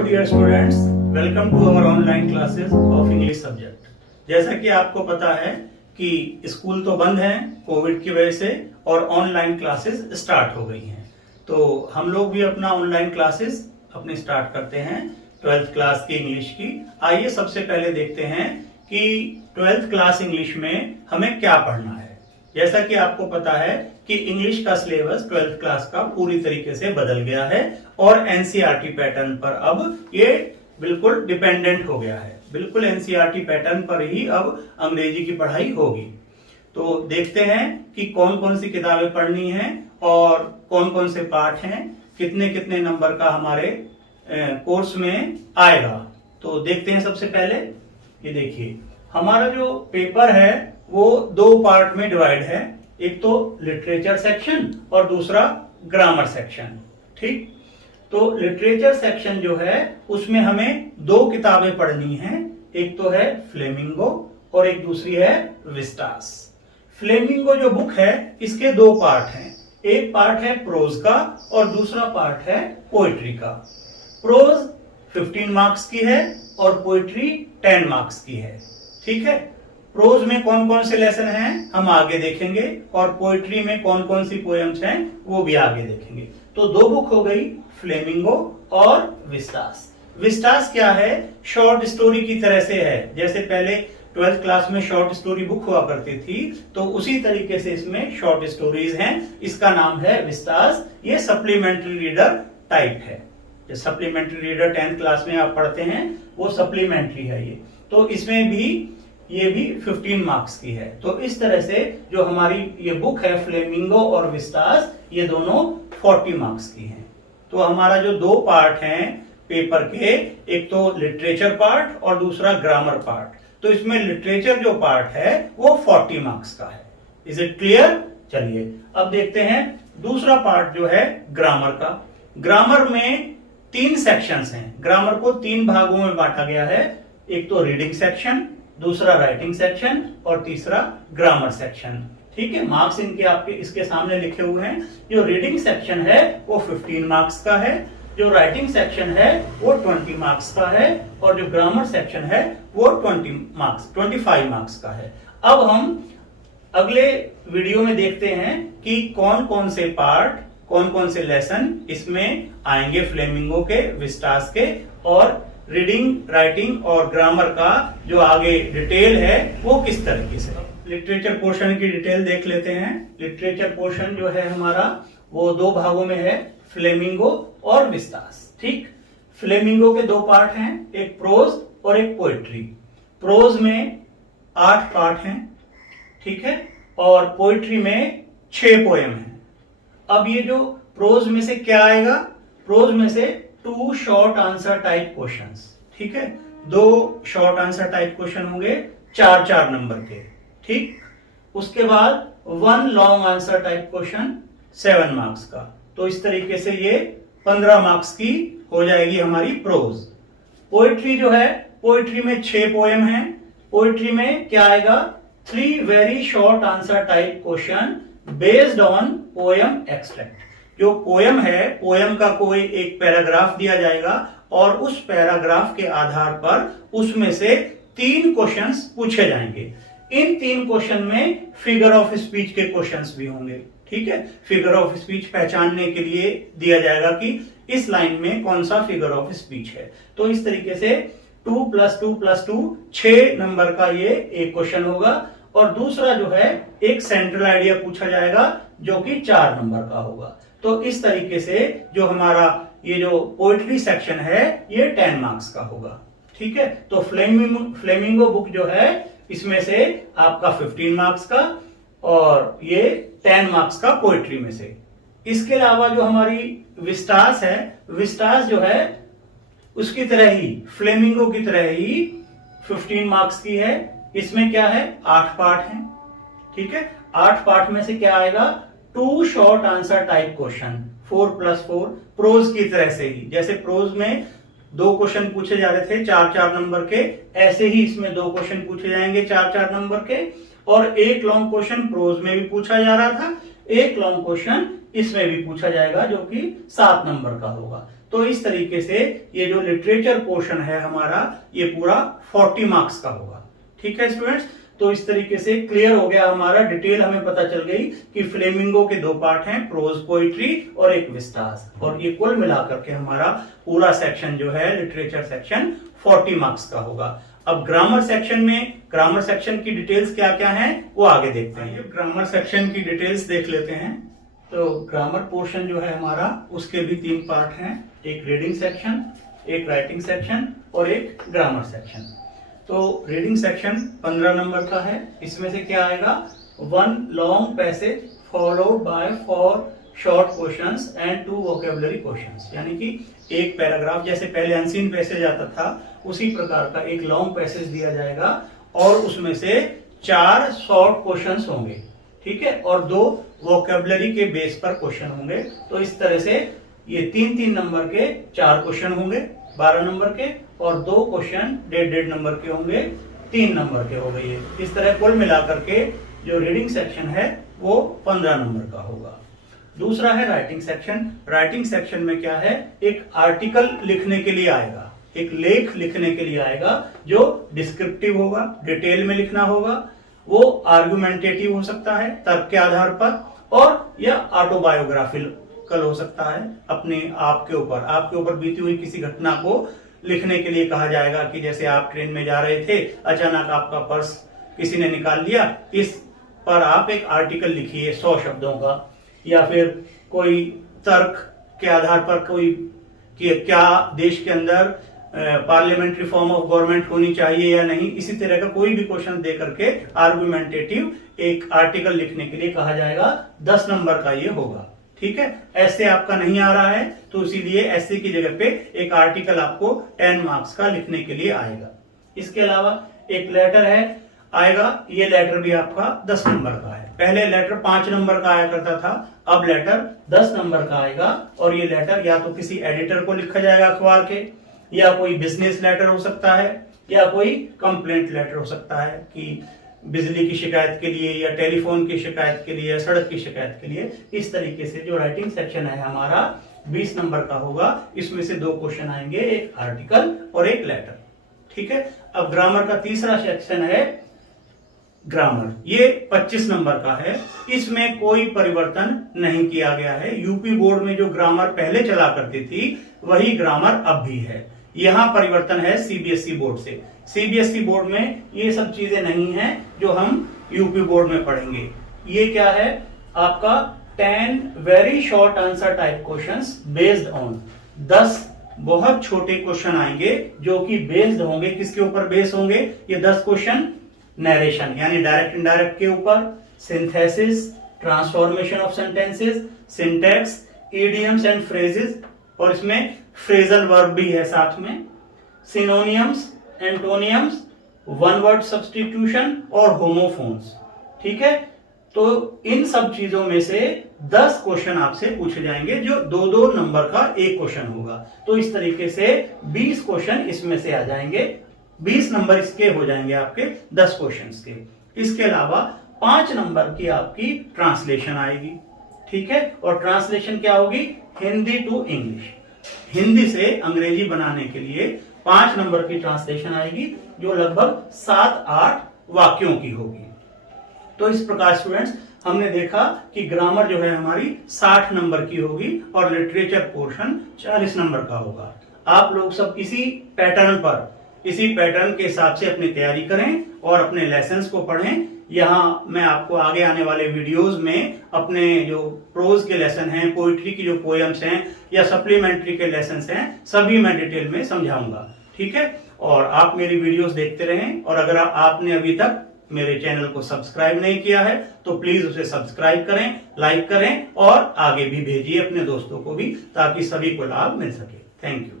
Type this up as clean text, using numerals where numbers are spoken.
Hello dear students, welcome to our online classes of English subject. जैसा कि आपको पता है कि स्कूल तो बंद हैं कोविड की वजह से और ऑनलाइन क्लासेस स्टार्ट हो गई हैं, तो हम लोग भी अपना ऑनलाइन क्लासेस अपनी स्टार्ट करते हैं 12th क्लास की इंग्लिश की। आइए सबसे पहले देखते हैं कि 12th क्लास इंग्लिश में हमें क्या पढ़ना है। जैसा कि आपको पता है कि इंग्लिश का सिलेबस 12th क्लास का पूरी तरीके से बदल गया है और एनसीईआरटी पैटर्न पर अब ये बिल्कुल डिपेंडेंट हो गया है। बिल्कुल एनसीईआरटी पैटर्न पर ही अब अंग्रेजी की पढ़ाई होगी। तो देखते हैं कि कौन कौन सी किताबें पढ़नी हैं और कौन कौन से पार्ट हैं, कितने कितने नंबर का हमारे कोर्स में आएगा। तो देखते हैं। सबसे पहले ये देखिए, हमारा जो पेपर है वो दो पार्ट में डिवाइड है, एक तो लिटरेचर सेक्शन और दूसरा ग्रामर सेक्शन। ठीक, तो लिटरेचर सेक्शन जो है उसमें हमें दो किताबें पढ़नी हैं, एक तो है फ्लेमिंगो और एक दूसरी है विस्टास। फ्लेमिंगो जो बुक है इसके दो पार्ट हैं, एक पार्ट है प्रोज का और दूसरा पार्ट है पोएट्री का। प्रोज 15 मार्क्स की है और पोएट्री 10 मार्क्स की है। ठीक है, प्रोज में कौन कौन से लेसन हैं हम आगे देखेंगे और पोएट्री में कौन कौन सी पोएम्स हैं वो भी आगे देखेंगे। तो दो बुक हो गई, फ्लेमिंगो और विस्टास। विस्टास क्या है? शॉर्ट स्टोरी की तरह से है, जैसे पहले 12th क्लास में शॉर्ट स्टोरी बुक हुआ करती थी, तो उसी तरीके से इसमें शॉर्ट स्टोरीज हैं। इसका नाम है विस्टास। ये सप्लीमेंट्री रीडर टाइप है। जो सप्लीमेंट्री रीडर 10th क्लास में आप पढ़ते हैं वो सप्लीमेंट्री है ये। तो इसमें भी ये भी 15 मार्क्स की है। तो इस तरह से जो हमारी ये बुक है फ्लेमिंगो और विस्टास, ये दोनों 40 मार्क्स की हैं। तो हमारा जो दो पार्ट हैं पेपर के, एक तो लिटरेचर पार्ट और दूसरा ग्रामर पार्ट, तो इसमें लिटरेचर जो पार्ट है वो 40 मार्क्स का है। Is it clear? चलिए अब देखते हैं दूसरा पार्ट जो है ग्रामर का। ग्रामर में 3 सेक्शंस हैं। ग्रामर को 3 भागों में बांटा गया है, एक तो रीडिंग सेक्शन, दूसरा राइटिंग सेक्शन और तीसरा ग्रामर सेक्शन। ठीक है, मार्क्स इनके आपके इसके सामने लिखे हुए हैं। जो रीडिंग सेक्शन है वो 15 मार्क्स का है, जो राइटिंग सेक्शन है वो 20 मार्क्स का है और जो ग्रामर सेक्शन है वो 25 मार्क्स का है। अब हम अगले वीडियो में देखते हैं कि कौन कौन से पार्ट, कौन कौन से लेसन इसमें आएंगे फ्लेमिंगो के, विस्टास के, और रीडिंग, राइटिंग और ग्रामर का जो आगे डिटेल है वो किस तरीके से। लिटरेचर पोर्शन की डिटेल देख लेते हैं। लिटरेचर पोर्शन जो है हमारा वो दो भागों में है, फ्लेमिंगो और विस्टास। ठीक, फ्लेमिंगो के दो पार्ट हैं, एक प्रोज और एक पोएट्री। प्रोज में 8 पार्ट हैं, ठीक है, और पोएट्री में 6 पोएम हैं। अब ये जो प्रोज में से क्या आएगा? प्रोज में से 2 शॉर्ट आंसर टाइप क्वेश्चंस। ठीक है, 2 शॉर्ट आंसर टाइप क्वेश्चन होंगे 4-4 नंबर के। ठीक, उसके बाद 1 long answer type question 7 marks का। तो इस तरीके से ये 15 मार्क्स की हो जाएगी हमारी प्रोज। पोएट्री जो है, पोएट्री में 6 पोएम हैं। पोएट्री में क्या आएगा? 3 very short answer type question based on poem extract. जो पोएम है, पोएम का कोई एक पैराग्राफ दिया जाएगा और उस पैराग्राफ के आधार पर उसमें से 3 क्वेश्चंस पूछे जाएंगे। इन 3 क्वेश्चन में फिगर ऑफ स्पीच के क्वेश्चंस भी होंगे। ठीक है, फिगर ऑफ स्पीच पहचानने के लिए दिया जाएगा कि इस लाइन में कौन सा फिगर ऑफ स्पीच है। तो इस तरीके से 2 + 2 + 2 6 नंबर का ये एक क्वेश्चन होगा और दूसरा जो है एक सेंट्रल आइडिया पूछा जाएगा जो कि 4 नंबर का होगा। तो इस तरीके से जो हमारा ये जो पोएट्री सेक्शन है ये 10 मार्क्स का होगा। ठीक है, तो फ्लेमिंगो बुक जो है इसमें से आपका 15 मार्क्स का और ये 10 मार्क्स का पोएट्री में से। इसके अलावा जो हमारी विस्टास है, विस्टास जो है उसकी तरह ही, फ्लेमिंगो की तरह ही 15 मार्क्स की है। इसमें क्या है? 8 पार्ट हैं। ठीक है, 8 पार्ट में से क्या आएगा? 2 short answer type question 4 + 4, prose की तरह से ही। जैसे प्रोज में 2 क्वेश्चन पूछे जा रहे थे 4-4 नंबर के, ऐसे ही इसमें 2 क्वेश्चन पूछे जाएंगे 4-4 नंबर के, और एक लॉन्ग क्वेश्चन प्रोज में भी पूछा जा रहा था, एक लॉन्ग क्वेश्चन इसमें भी पूछा जाएगा जो कि 7 नंबर का होगा। तो इस तरीके से ये जो लिटरेचर पोर्शन है हमारा ये पूरा 40 मार्क्स का होगा। ठीक है स्टूडेंट्स, तो इस तरीके से क्लियर हो गया हमारा, डिटेल हमें पता चल गई कि फ्लेमिंगो के दो पार्ट हैं, प्रोज पोइट्री और एक विस्तास, और ये कुल मिलाकर के हमारा पूरा सेक्शन जो है लिटरेचर सेक्शन 40 मार्क्स का होगा। अब ग्रामर सेक्शन में, ग्रामर सेक्शन की डिटेल्स क्या क्या हैं वो आगे देखते हैं। ग्रामर सेक्शन की डिटेल्स देख लेते हैं। तो ग्रामर पोर्शन जो है हमारा उसके भी 3 पार्ट हैं, एक रीडिंग सेक्शन, एक राइटिंग सेक्शन और एक ग्रामर सेक्शन। तो रीडिंग सेक्शन 15 नंबर का है। इसमें से क्या आएगा, 1 long passage followed by 4 short questions and 2 vocabulary questions, यानी कि एक पैराग्राफ, जैसे पहले अनसीन पैसेज आता था उसी प्रकार का एक लॉन्ग पैसेज दिया जाएगा और उसमें से 4 शॉर्ट क्वेश्चंस होंगे। ठीक है, और 2 वोकेबुलरी के बेस पर क्वेश्चन होंगे। तो इस तरह से ये 3-3 नंबर के 4 क्वेश्चन होंगे 12 नंबर के, और 2 क्वेश्चन 1.5 नंबर के होंगे 3 नंबर के हो गए। इस तरह कुल मिलाकर के जो रीडिंग सेक्शन है वो 15 नंबर का होगा। दूसरा है राइटिंग सेक्शन। राइटिंग सेक्शन में क्या है, एक आर्टिकल लिखने के लिए आएगा, एक लेख लिखने के लिए आएगा जो डिस्क्रिप्टिव होगा, डिटेल में लिखना होगा, वो आर्गुमेंटेटिव हो सकता है तर्क के आधार पर, और या ऑटोबायोग्राफिकल हो सकता है, अपने आप के ऊपर बीती हुई किसी घटना को लिखने के लिए कहा जाएगा कि जैसे आप ट्रेन में जा रहे थे, अचानक आपका पर्स किसी ने निकाल लिया, इस पर आप एक आर्टिकल लिखिए 100 शब्दों का, या फिर कोई तर्क के आधार पर कोई कि क्या देश के अंदर पार्लियामेंट्री फॉर्म ऑफ गवर्नमेंट होनी चाहिए या नहीं, इसी तरह का कोई भी क्वेश्चन दे करके आर्गुमेंटेटिव एक आर्टिकल लिखने के लिए कहा जाएगा। 10 नंबर का ये होगा। ठीक है, ऐसे आपका नहीं आ रहा है तो इसीलिए ऐसे की जगह पे एक आर्टिकल आपको 10 मार्क्स का लिखने के लिए आएगा। इसके अलावा एक लेटर है आएगा, ये लेटर भी आपका 10 नंबर का है। पहले लेटर 5 नंबर का आया करता था, अब लेटर 10 नंबर का आएगा, और ये लेटर या तो किसी एडिटर को लिखा जाएगा अखबार के, या कोई बिजनेस लेटर हो सकता है, या कोई कंप्लेंट लेटर हो सकता है कि बिजली की शिकायत के लिए, या टेलीफोन की शिकायत के लिए, या सड़क की शिकायत के लिए। इस तरीके से जो राइटिंग सेक्शन है हमारा 20 नंबर का होगा। इसमें से 2 क्वेश्चन आएंगे, एक आर्टिकल और एक लेटर। ठीक है, अब ग्रामर का तीसरा सेक्शन है ग्रामर, ये 25 नंबर का है। इसमें कोई परिवर्तन नहीं किया गया है। यूपी बोर्ड में जो ग्रामर पहले चला करती थी वही ग्रामर अब भी है। यहां परिवर्तन है सीबीएसई बोर्ड से। सीबीएसई बोर्ड में ये सब चीजें नहीं है जो हम यूपी बोर्ड में पढ़ेंगे। ये क्या है आपका 10 very short answer type questions based on, 10 बहुत छोटे क्वेश्चन आएंगे जो कि बेस्ड होंगे, किसके ऊपर बेस होंगे ये 10 क्वेश्चन, नरेशन यानी डायरेक्ट इनडायरेक्ट के ऊपर, synthesis, transformation of sentences, syntax, idioms and phrases, और इसमें फ्रेजल वर्ब भी है साथ में, सिनोनियम्स, एंटोनियम्स, वन वर्ड सब्स्टिट्यूशन और होमोफोन्स। ठीक है, तो इन सब चीजों में से 10 क्वेश्चन आपसे पूछे जाएंगे जो 2-2 नंबर का एक क्वेश्चन होगा। तो इस तरीके से 20 क्वेश्चन इसमें से आ जाएंगे, 20 नंबर इसके हो जाएंगे आपके 10 क्वेश्चंस के। इसके अलावा 5 नंबर की आपकी ट्रांसलेशन आएगी। ठीक है, और ट्रांसलेशन क्या होगी, हिंदी टू इंग्लिश, हिंदी से अंग्रेजी बनाने के लिए 5 नंबर की ट्रांसलेशन आएगी जो लगभग 7-8 वाक्यों की होगी। तो इस प्रकार स्टूडेंट्स हमने देखा कि ग्रामर जो है हमारी 60 नंबर की होगी और लिटरेचर पोर्शन 40 नंबर का होगा। आप लोग सब इसी पैटर्न के हिसाब से अपनी तैयारी करें और अपने लेसन्स को पढ़ें। यहाँ मैं आपको आगे आने वाले वीडियोस में अपने जो प्रोज के लेसन हैं, पोइट्री की जो पोएम्स हैं या सप्लीमेंट्री के लेसन्स हैं, सभी मैं डिटेल में समझाऊंगा। ठीक है, और आप मेरी वीडियोस देखते रहें, और अगर आपने अभी तक मेरे चैनल को सब्सक्राइब नहीं किया है तो प्लीज उसे सब्सक्राइब करें, लाइक करें और आगे भी भेजिए अपने दोस्तों को भी, ताकि सभी को लाभ मिल सके। Thank you.